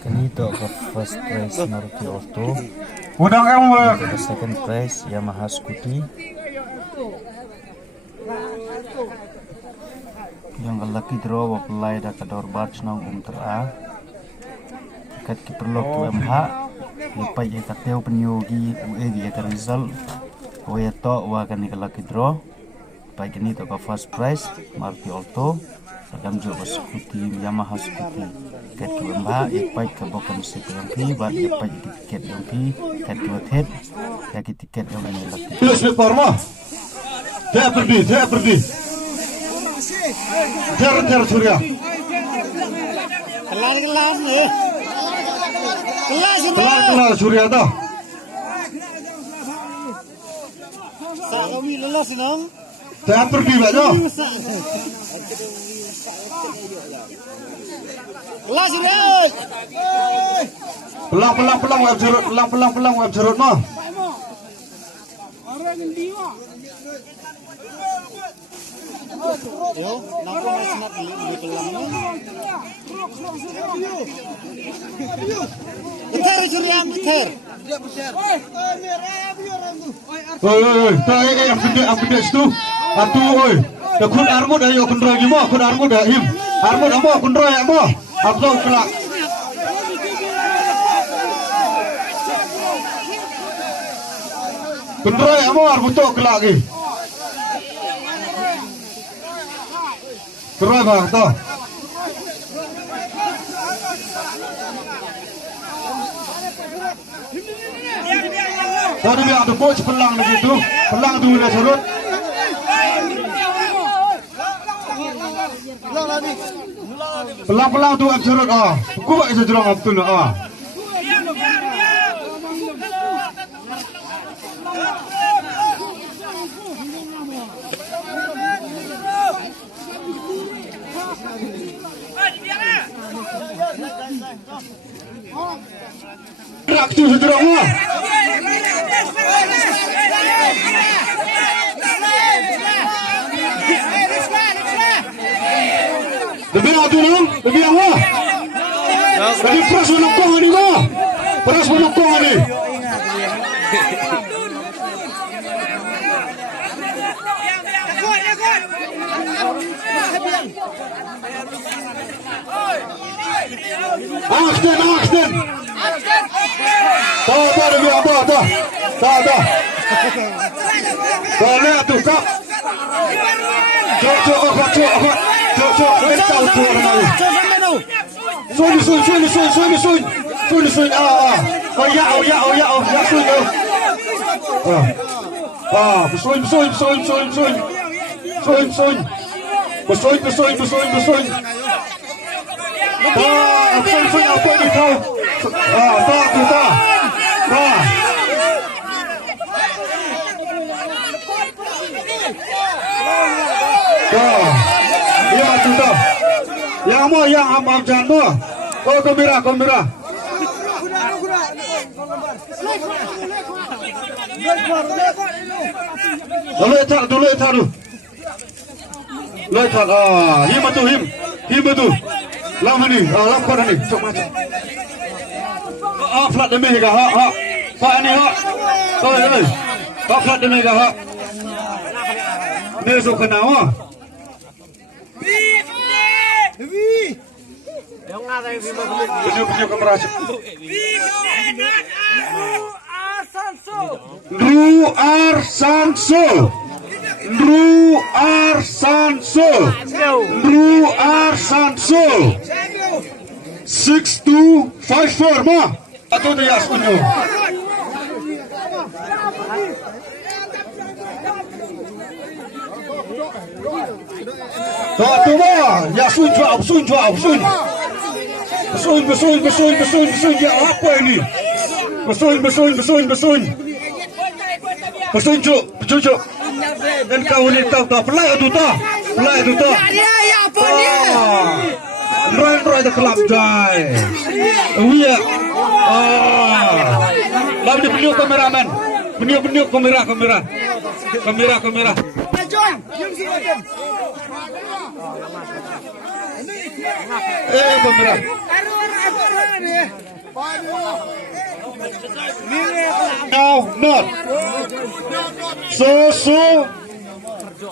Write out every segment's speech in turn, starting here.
Kanito ka first prize Maruti Auto. Udang kamu. Ka second prize Yamaha Scooty. Yang lucky draw apply da kador batch nang tera. Kat ki perlok tu MH. Lepai ye kateu penyogi uegi ye result. O ye to wa kan ka lucky draw. Pai kanito ka first prize Maruti Auto. Agam jo Scooty Yamaha Scooty. Kat ki MH pai ka bokan sik yang pi bat ye pai tiket yang pi kat ki thet ya ki tiket yang ini lucky. Terus forma. Dia pergi. Ter Surya. Kelar nih. Kelar Surya dah. Kami lelas nang. Dia pergi baca. Kelas ini. Pelang web jerut mah. Yo, nak senat di pelangnya. Beter curiam beter. Oi, tak yang gede situ. Atu oi. Dah kun armud ayo kun roy gimo, kun armud dah him. Armud amo kun roy amo. Abdul kelak. Kun roy amo armud tok kelak lagi. Keroy bang tu. Tadi biar tu coach pelang begitu, pelang tu dah surut. Pelang tu surut ah. Kuat isa jurang abtu na ah. Rak tu jurang ah. Lebih atu nang, lebih apa? Lebih peras menukung ni mah. Peras menukung ni. Action. Tak lebih apa, tak. Boleh tu tak. Cok. Kau tu orang ni. Sun. Ah. Oh ya. Sun. Sun. Sun apa ni kau? Tak. Ya tu dah. Yang mau yang am jangan. Oh gembira. Dulu tak. Letak him tu. Lama ni, lapor ni. Cok macam. Flat demi ke ha. Pak ni ha. Oi. Pak flat demi ke ha. Ni sok kena ah. Punya kamera. Ru Arsanso 6254 mah. Atau dia sunyo. Tak tu mah. Ya sun. Besun ya apa ini? Besun. Cucuk. Dan kau ni tahu tak pelai tu tak. Ya apa dia? Roy the club die. Iya. Lalu dia penyu kameraman. Penyu kamera. Kamera. Now not. So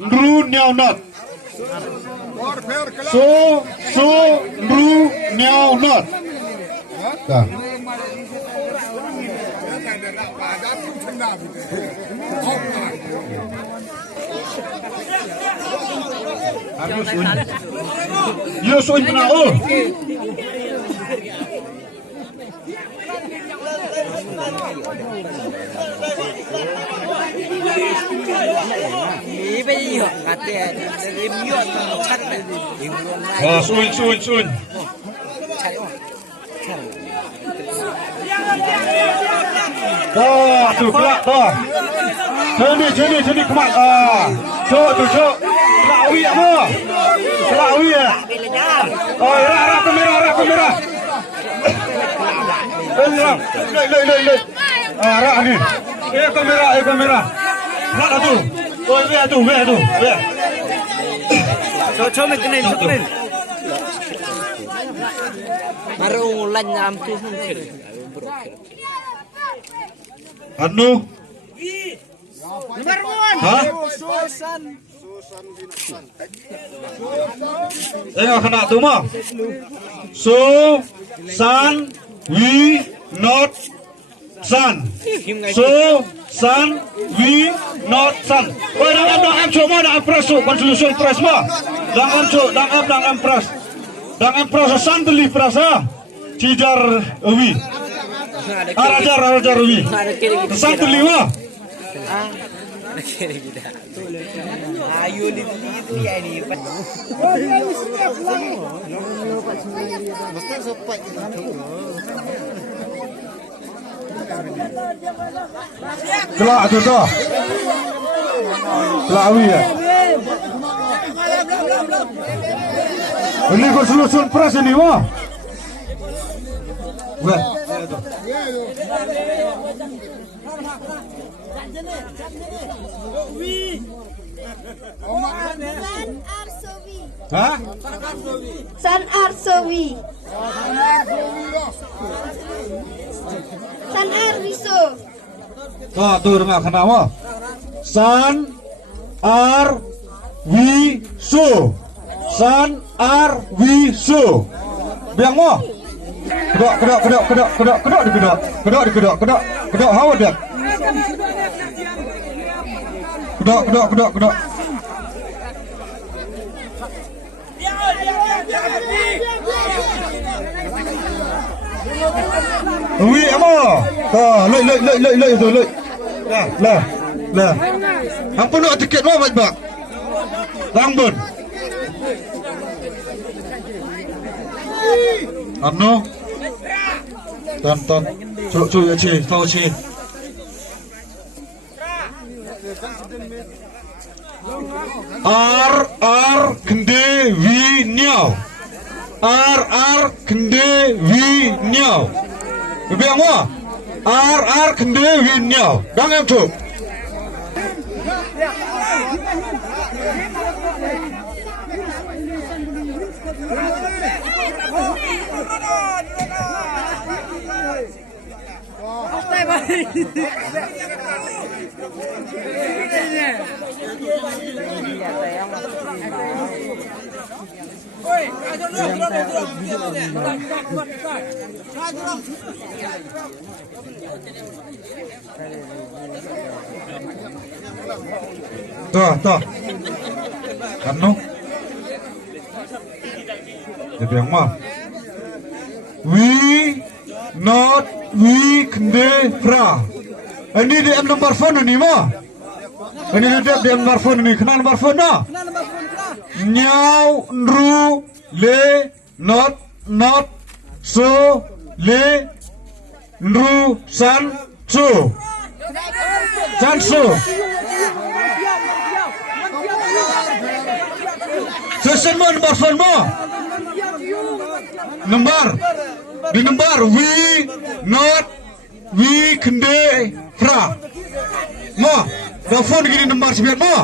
Nru now not. So Nru now not. Dah. Yo soy pernah oh. Sun. Tu kelak dah. Sini kemat. Cok. Kelak apa? Kelak. Oh, rak kamera. Lei. Rak ni. Kamera. Rak tu. Oh, weh tu. Cok kenin. Baru lan dalam tu mungkin. Anu. Hah? Tengok kena tu mah. So, sun, we, not, sun. So, sun, we, not, sun. Oh, dangam cuma dangam press tu, konsolusi press mah. Dangam press. Dangam press sun beli press ah. Cijar we. Arajar we. Sun beli mah. Ayo itu ya ini. Kelak tu dah. Kelawi ya. Ini konsolusi press ini mah. Weh. Hah? San Arsowi. San Arwiso. Tu dengar kenapa? San Arwiso. San Arwiso. Biang mo. Kedok. How ada? Kedok. Wi amo. Lei tu. Lah. Apa nak tiket mau bak? Langbun. Ano? Tan. Cuk ya ci, tahu ci. R kende wi niau. R kende wi niau. Biang mo. R kende wi niau. Dangam cuk. Tuh. Anu. Jadi yang mah. We kende fra. Ini di nomor phone ini mah. Ini di nomor phone ini. Kenal nomor phone dah? Nyau nru le not so le nru san so. Sesen mo nomor phone mo. Di nomor we kende fra. Mo, telepon gini nomor sebiar mo.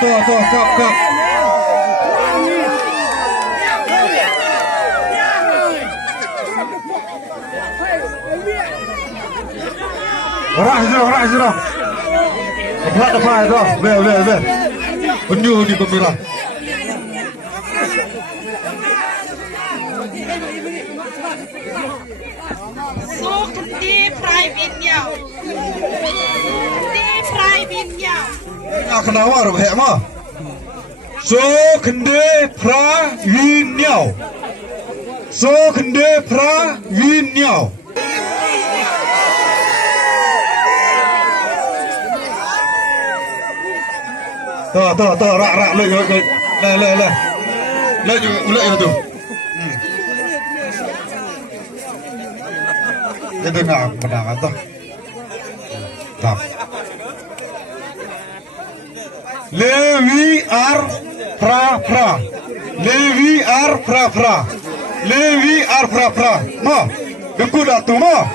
kap. Orang zero. Apa itu? Be. Penyu di pemirah. So kendi fry bin nhau. Kendi fry bin nhau. Nak kenapa orang hek mah? So kende pra win nhau. So kende pra win nhau. Tuh, rak, le, tu. Itu nak menang atau? Tak. Lewi ar pra. Lewi ar pra. Mo, beku dah tu mo.